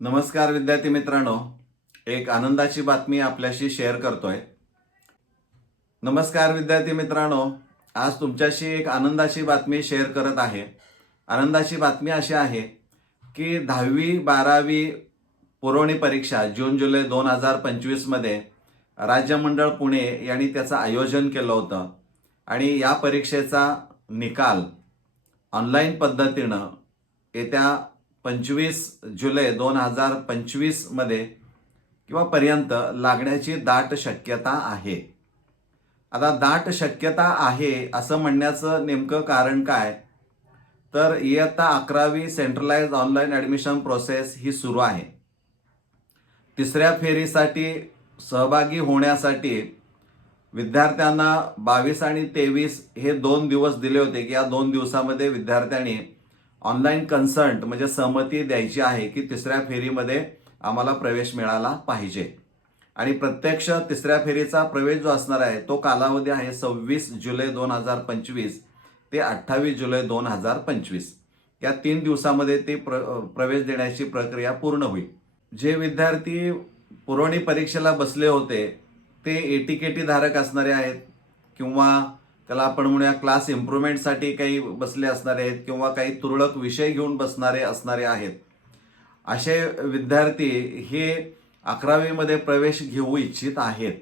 नमस्कार विद्यार्थी मित्रांनो. एक आनंदाची बातमी आपल्याशी शेअर करतोय. नमस्कार विद्यार्थी मित्रांनो. आज तुमच्याशी एक आनंदाची बातमी शेअर करत आहे. आनंदाची बातमी अशी आहे की दहावी बारावी पुरवणी परीक्षा जून जुलै दोन हजार पंचवीसमध्ये राज्यमंडळ पुणे यांनी त्याचं आयोजन केलं होतं. आणि या परीक्षेचा निकाल ऑनलाईन पद्धतीनं येत्या पंचवीस जुलै दोन हजार पंचवीसमध्ये किंवा पर्यंत लागण्याची दाट शक्यता आहे. आता दाट शक्यता आहे असं म्हणण्याचं नेमकं कारण काय? तर इयत्ता अकरावी सेंट्रलाइज ऑनलाईन ॲडमिशन प्रोसेस ही सुरू आहे. तिसऱ्या फेरीसाठी सहभागी होण्यासाठी विद्यार्थ्यांना बावीस आणि तेवीस हे दोन दिवस दिले होते की या दोन दिवसामध्ये विद्यार्थ्यांनी ऑनलाईन कन्सर्ट म्हणजे सहमती द्यायची आहे की तिसऱ्या फेरीमध्ये आम्हाला प्रवेश मिळाला पाहिजे. आणि प्रत्यक्ष तिसऱ्या फेरीचा प्रवेश जो असणार आहे तो कालावधी आहे सव्वीस जुलै दोन हजार पंचवीस ते अठ्ठावीस जुलै दोन हजार पंचवीस. या तीन दिवसामध्ये ते प्र प्रवेश देण्याची प्रक्रिया पूर्ण होईल. जे विद्यार्थी पुरवणी परीक्षेला बसले होते ते एटीकेटी धारक असणारे आहेत किंवा त्याला आपण म्हणूया क्लास इम्प्रुव्हमेंटसाठी काही बसले असणारे आहेत किंवा काही तुरळक विषय घेऊन बसणारे असणारे आहेत. असे विद्यार्थी हे अकरावीमध्ये प्रवेश घेऊ इच्छित आहेत.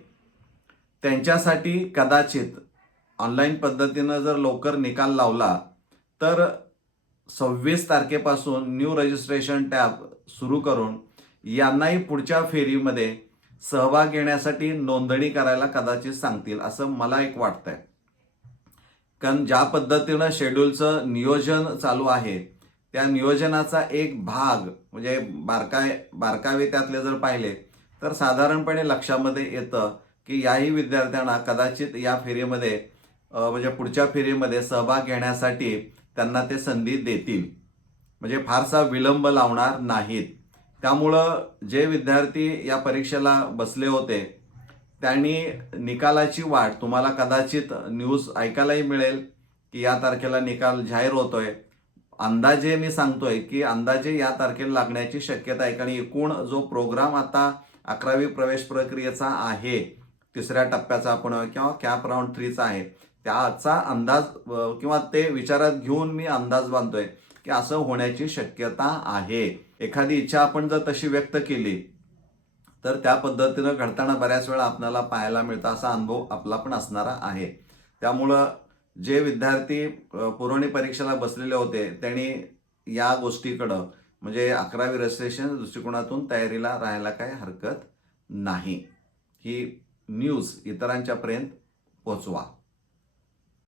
त्यांच्यासाठी कदाचित ऑनलाईन पद्धतीनं जर लवकर निकाल लावला तर सव्वीस तारखेपासून न्यू रजिस्ट्रेशन टॅब सुरू करून यांनाही पुढच्या फेरीमध्ये सहभाग घेण्यासाठी नोंदणी करायला कदाचित सांगतील असं मला एक वाटतंय. कारण ज्या पद्धतीनं शेड्यूलचं नियोजन चालू आहे त्या नियोजनाचा एक भाग म्हणजे बारकाय बारकावे त्यातले जर पाहिले तर साधारणपणे लक्षामध्ये येतं की याही विद्यार्थ्यांना कदाचित या फेरीमध्ये म्हणजे पुढच्या फेरीमध्ये सहभाग घेण्यासाठी त्यांना ते संधी देतील. म्हणजे फारसा विलंब लावणार नाहीत. त्यामुळं जे विद्यार्थी या परीक्षेला बसले होते त्यांनी निकालाची वाट तुम्हाला कदाचित न्यूज ऐकायलाही मिळेल की या तारखेला निकाल जाहीर होतोय. अंदाजे मी सांगतोय की अंदाजे या तारखेला लागण्याची शक्यता आहे. कारण एकूण जो प्रोग्राम आता अकरावी प्रवेश प्रक्रियेचा आहे तिसऱ्या टप्प्याचा आपण किंवा कॅप राऊंड थ्रीचा आहे त्याचा अंदाज किंवा ते विचारात घेऊन मी अंदाज बांधतोय की असं होण्याची शक्यता आहे. एखादी इच्छा आपण जर तशी व्यक्त केली तर त्या पद्धतीनं घडताना बऱ्याच वेळा आपल्याला पाहायला मिळतं असा अनुभव आपला पण असणारा आहे. त्यामुळं जे विद्यार्थी पुरवणी परीक्षेला बसलेले होते त्यांनी या गोष्टीकडं म्हणजे अकरावी रजिस्ट्रेशन दृष्टिकोनातून तयारीला राहायला काही हरकत नाही. ही न्यूज इतरांच्यापर्यंत पोचवा